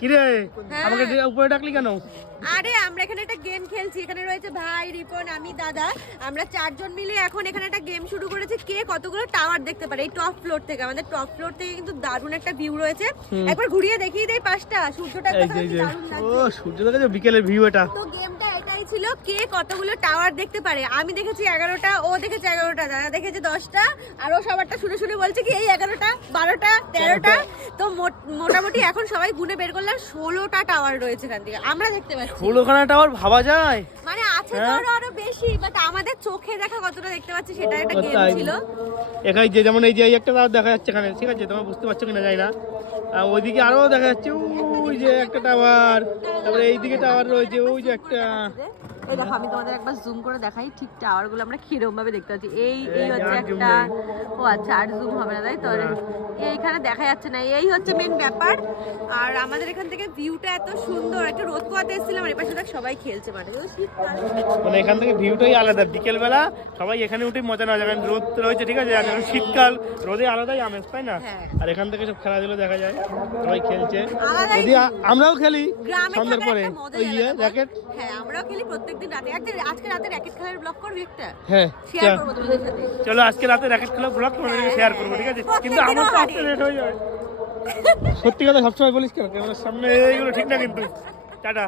কিরে আমাকে উপরে ডাকলি কেন? আরে আমরা এখানে একটা গেম খেলছি, এখানে রয়েছে ভাই, রিপন, আমি, দাদা, আমরা 4 জন মিলে এখন এখানে একটা গেম শুরু করেছি, কে কতগুলো টাওয়ার দেখতে পারে এই টপ ফ্লোর থেকে। আমাদের টপ ফ্লোর থেকে কিন্তু দারুণ একটা ভিউ রয়েছে, একবার ঘুরিয়ে দেখিয়ে দেই পাশটা, সূর্যটা কত দারুণ লাগছে। ও সূর্য দেখেছো বিকেলের ভিউ এটা। তো গেমটা এটাই ছিল, কে কতগুলো টাওয়ার দেখতে পারে। আমি দেখেছি 11টা, ও দেখেছে 11টা, দাদা দেখেছে 10টা, আর ও সবারটা শুনে শুনে বলছে কি এই 11টা, 12টা, 13টা। তো মোটামুটি এখন সবাই গুনে বের করলাম 16টা টাওয়ার রয়েছে এখান থেকে আমরা দেখতে পাচ্ছি। 16খানা টাওয়ার ভাবা যায়? মানে আছে তো আরো বেশি, বাট আমাদের চোখে দেখা কতটা দেখতে পাচ্ছি সেটা একটা গেম ছিল। এখানে যে যেমন এই যে একটা টাওয়ার দেখা যাচ্ছে এখানে, ঠিক আছে তোমরা বুঝতে পারছো কিনা জানি না, ওইদিকে আরো দেখা যাচ্ছে ওই যে একটা টাওয়ার, তারপরে এইদিকে টাওয়ার রয়েছে ওই যে একটা। এই দেখো আমি তোমাদের একবার জুম করে দেখাই ঠিক টাওয়ার গুলো আমরা কিরকম ভাবে দেখতে পাচ্ছি। এই হচ্ছে একটা, ও আচ্ছা আর জুম হবে না তাই তো, এইখানে দেখা যাচ্ছে না, এই হচ্ছে মেন ব্যাপার। আর আমাদের এখান থেকে ভিউটা এত সুন্দর, একটা রোদ পোয়াতে এসেছিলাম আর এপাশে সবাই খেলছে, মানে এখান থেকে ভিউটাই আলাদা। বিকেল বেলা সবাই এখানে উঠে মজা নেওয়া যায়, কারণ রোদ রয়েছে, ঠিক আছে, আর শীতকাল রোদে আলাদাই আমেজ, তাই না? আর এখান থেকে সব খেলাধুলো দেখা যায়, সবাই খেলছে। যদি আমরাও খেলি সন্ধ্যার পরে ওই র্যাকেট, হ্যাঁ আমরাও খেলি প্রত্যেকদিন রাতে। আজকে রাতে র্যাকেট খেলার ব্লগ করবি একটা? হ্যাঁ শেয়ার করব তোমাদের সাথে। চলো আজকে রাতে র্যাকেট খেলা ব্লগ তোমাদেরকে শেয়ার করবো, ঠিক আছে? কিন্তু আমার তো আসতে লেট হয়ে যাবে। সত্যি কথা সবসময় বলিস কেন? ক্যামেরার সামনে এইগুলো ঠিক না কিন্তু। টাটা।